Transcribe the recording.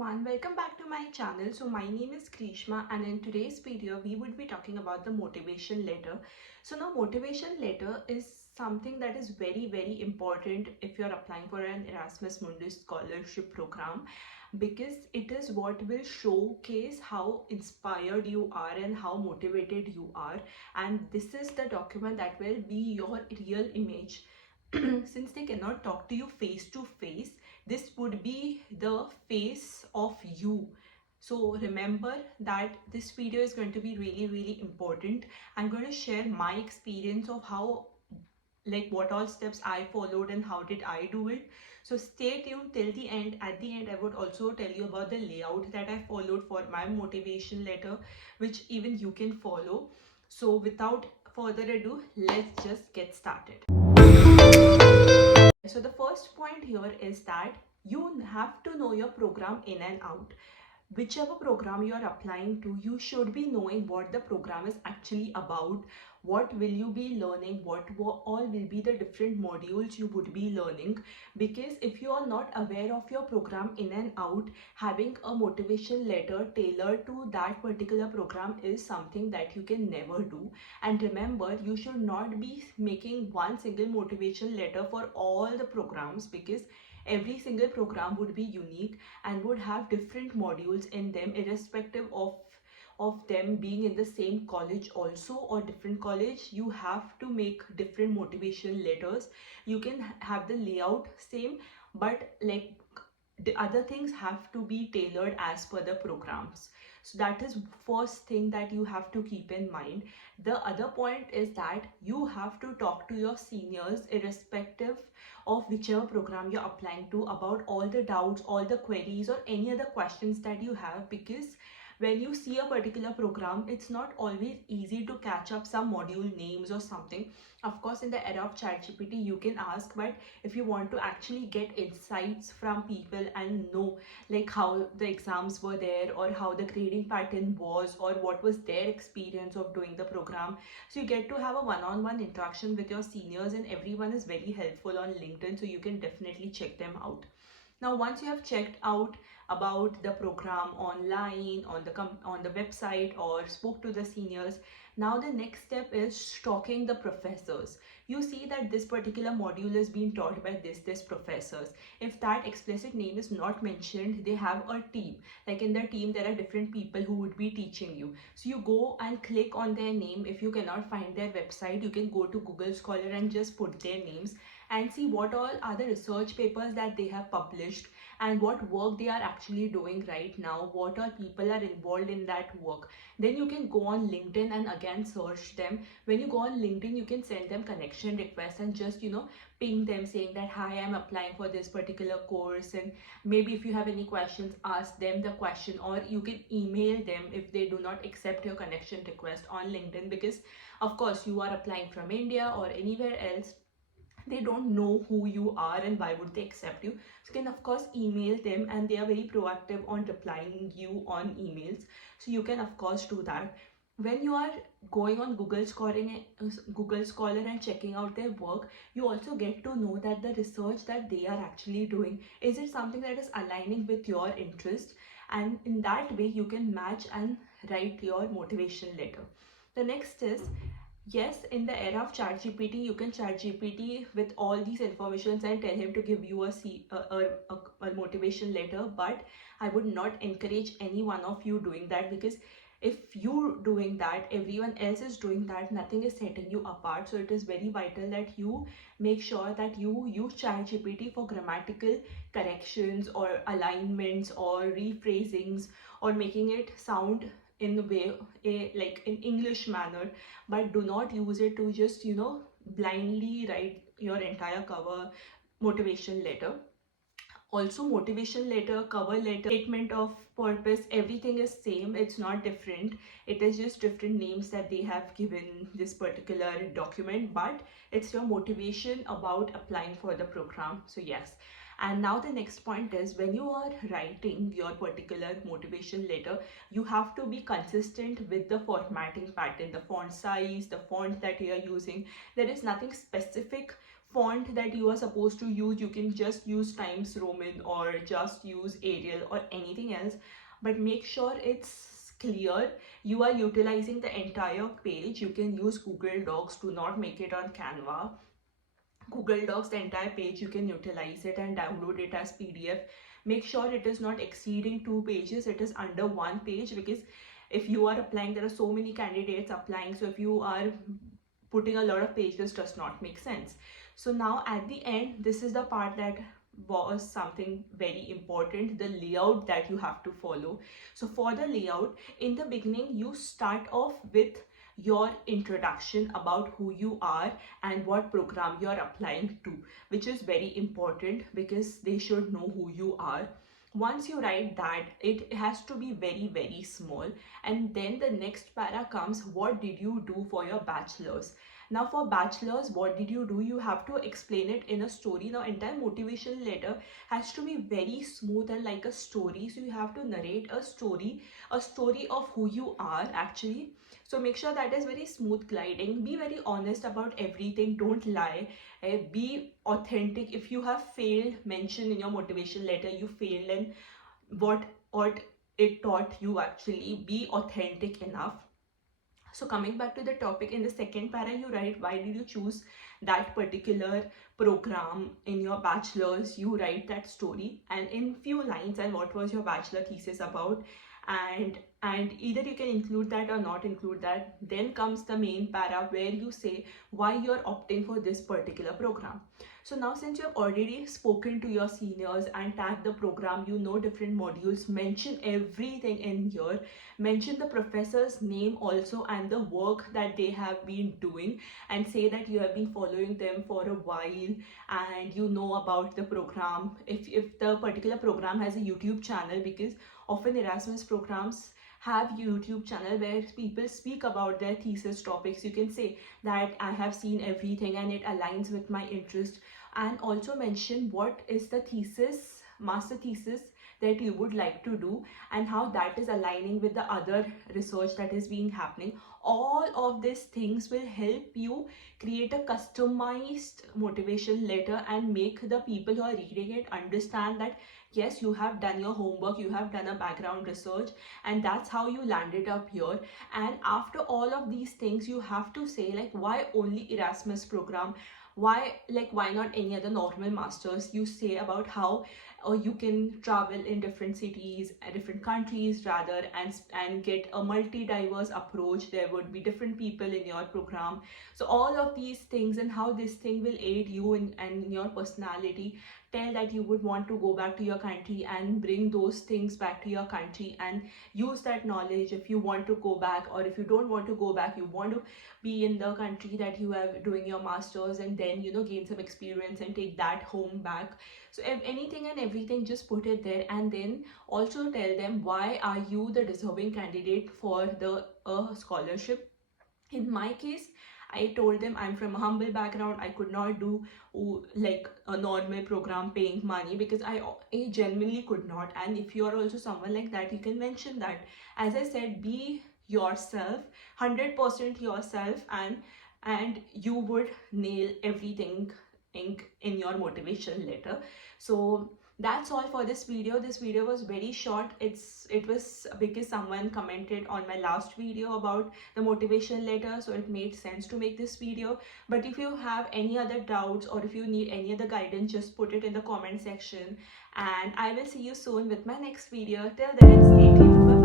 everyone, welcome back to my channel. So my name is Krishma and in today's video we would be talking about the motivation letter. So now motivation letter is something that is very important if you're applying for an Erasmus Mundus Scholarship program, because it is what will showcase how inspired you are and how motivated you are, and this is the document that will be your real image. Since they cannot talk to you face to face, this would be the face of you. So remember that this video is going to be really important. I'm going to share my experience of how, like, what all steps I followed and how did I do it. So stay tuned till the end. At the end I would also tell you about the layout that I followed for my motivation letter, which even you can follow. So without further ado, let's just get started. So the first point here is that you have to know your program in and out. Whichever program you are applying to, you should be knowing what the program is actually about, what will you be learning, what all will be the different modules you would be learning. Because if you are not aware of your program in and out, having a motivation letter tailored to that particular program is something that you can never do. And remember, you should not be making one single motivation letter for all the programs, because every single program would be unique and would have different modules in them, irrespective of them being in the same college also or different college. You have to make different motivation letters. You can have the layout same, but like the other things have to be tailored as per the programs. So that is first thing that you have to keep in mind. The other point is that you have to talk to your seniors, irrespective of whichever program you're applying to, about all the doubts, all the queries, or any other questions that you have. Because when you see a particular program, it's not always easy to catch up some module names or something. Of course, in the era of ChatGPT you can ask, but if you want to actually get insights from people and know like how the exams were there, or how the grading pattern was, or what was their experience of doing the program, so you get to have a one-on-one interaction with your seniors, and everyone is very helpful on LinkedIn, so you can definitely check them out. Now once you have checked out about the program online on the website or spoke to the seniors, now the next step is stalking the professors. You see that this particular module is being taught by this professors. If that explicit name is not mentioned, they have a team. Like in their team there are different people who would be teaching you, so you go and click on their name. If you cannot find their website, you can go to Google Scholar and just put their names and see what all are the research papers that they have published and what work they are actually doing right now, what all people are involved in that work. Then you can go on LinkedIn and again search them. When you go on LinkedIn, you can send them connection requests and just ping them saying that, hi, I'm applying for this particular course, and maybe if you have any questions, ask them the question. Or you can email them if they do not accept your connection request on LinkedIn, because of course you are applying from India or anywhere else. They don't know who you are and why would they accept you. So you can of course email them, and they are very proactive on replying you on emails, so you can of course do that. When you are going on Google Scholar and checking out their work, you also get to know that the research that they are actually doing, is it something that is aligning with your interest, and in that way you can match and write your motivation letter. The next is, yes, in the era of ChatGPT, you can ChatGPT with all these informations and tell him to give you a motivation letter. But I would not encourage any one of you doing that, because if you doing that, everyone else is doing that, nothing is setting you apart. So it is very vital that you make sure that you use ChatGPT for grammatical corrections or alignments or rephrasings, or making it sound in a way, like in English manner. But do not use it to just blindly write your entire cover motivation letter. Also, motivation letter, cover letter, statement of purpose, everything is same. It's not different. It is just different names that they have given this particular document, but it's your motivation about applying for the program. So yes. And now the next point is, when you are writing your particular motivation letter, you have to be consistent with the formatting pattern, the font size, the font that you are using. There is nothing specific font that you are supposed to use, you can just use Times Roman or just use Arial or anything else, but make sure it's clear. You are utilizing the entire page. You can use Google Docs, do not make it on Canva. Google Docs, the entire page, you can utilize it and download it as PDF. Make sure it is not exceeding 2 pages, it is under 1 page, because if you are applying, there are so many candidates applying, so if you are putting a lot of pages, does not make sense. So now at the end, this is the part that was something very important, the layout that you have to follow. So for the layout, in the beginning, you start off with your introduction about who you are and what program you are applying to, which is very important because they should know who you are. Once you write that, it has to be very small, and then the next para comes, what did you do for your bachelor's? Now for bachelor's, what did you do? You have to explain it in a story. Now entire motivation letter has to be very smooth and like a story, so you have to narrate a story of who you are actually. So make sure that is very smooth gliding. Be very honest about everything, don't lie. Be authentic. If you have failed, mention in your motivation letter you failed and what it taught you actually. Be authentic enough. So coming back to the topic, in the second para you write why did you choose that particular program in your bachelor's. You write that story and in few lines, and what was your bachelor thesis about, and either you can include that or not include that. Then comes the main para where you say why you're opting for this particular program. So now, since you have already spoken to your seniors and tagged the program, you know different modules, mention everything in here. Mention the professor's name also and the work that they have been doing, and say that you have been following them for a while and you know about the program. If the particular program has a YouTube channel, because often Erasmus programs have YouTube channel where people speak about their thesis topics, you can say that I have seen everything and it aligns with my interest. And also mention what is the thesis, master thesis, that you would like to do and how that is aligning with the other research that is being happening. All of these things will help you create a customized motivation letter and make the people who are reading it understand that yes, you have done your homework, you have done a background research, and that's how you landed up here. And after all of these things, you have to say like why only Erasmus program, why not any other normal masters. You say about how you can travel in different cities, different countries rather, and get a multi-diverse approach. There would be different people in your program. So all of these things and how this thing will aid you in your personality. Tell that you would want to go back to your country and bring those things back to your country and use that knowledge if you want to go back, or if you don't want to go back, you want to be in the country that you are doing your masters, and then gain some experience and take that home back. So if anything and everything, just put it there, and then also tell them why are you the deserving candidate for the scholarship. In my case, I told them I'm from a humble background. I could not do like a normal program paying money, because I genuinely could not. And if you are also someone like that, you can mention that. As I said, be yourself, 100% yourself, and you would nail everything in your motivation letter. So that's all for this video. This video was very short. It was because someone commented on my last video about the motivation letter, so it made sense to make this video. But if you have any other doubts or if you need any other guidance, just put it in the comment section, and I will see you soon with my next video. Till then, stay tuned.